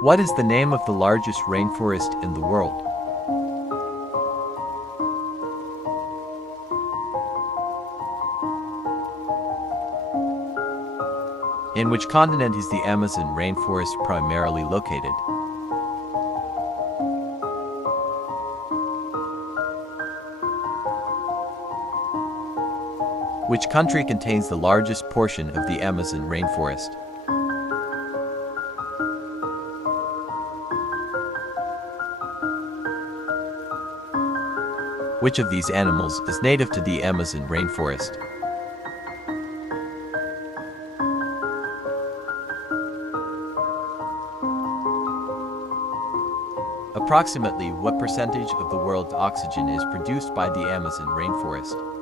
What is the name of the largest rainforest in the world? In which continent is the Amazon rainforest primarily located? Which country contains the largest portion of the Amazon rainforest? Which of these animals is native to the Amazon rainforest? Approximately what percentage of the world's oxygen is produced by the Amazon rainforest?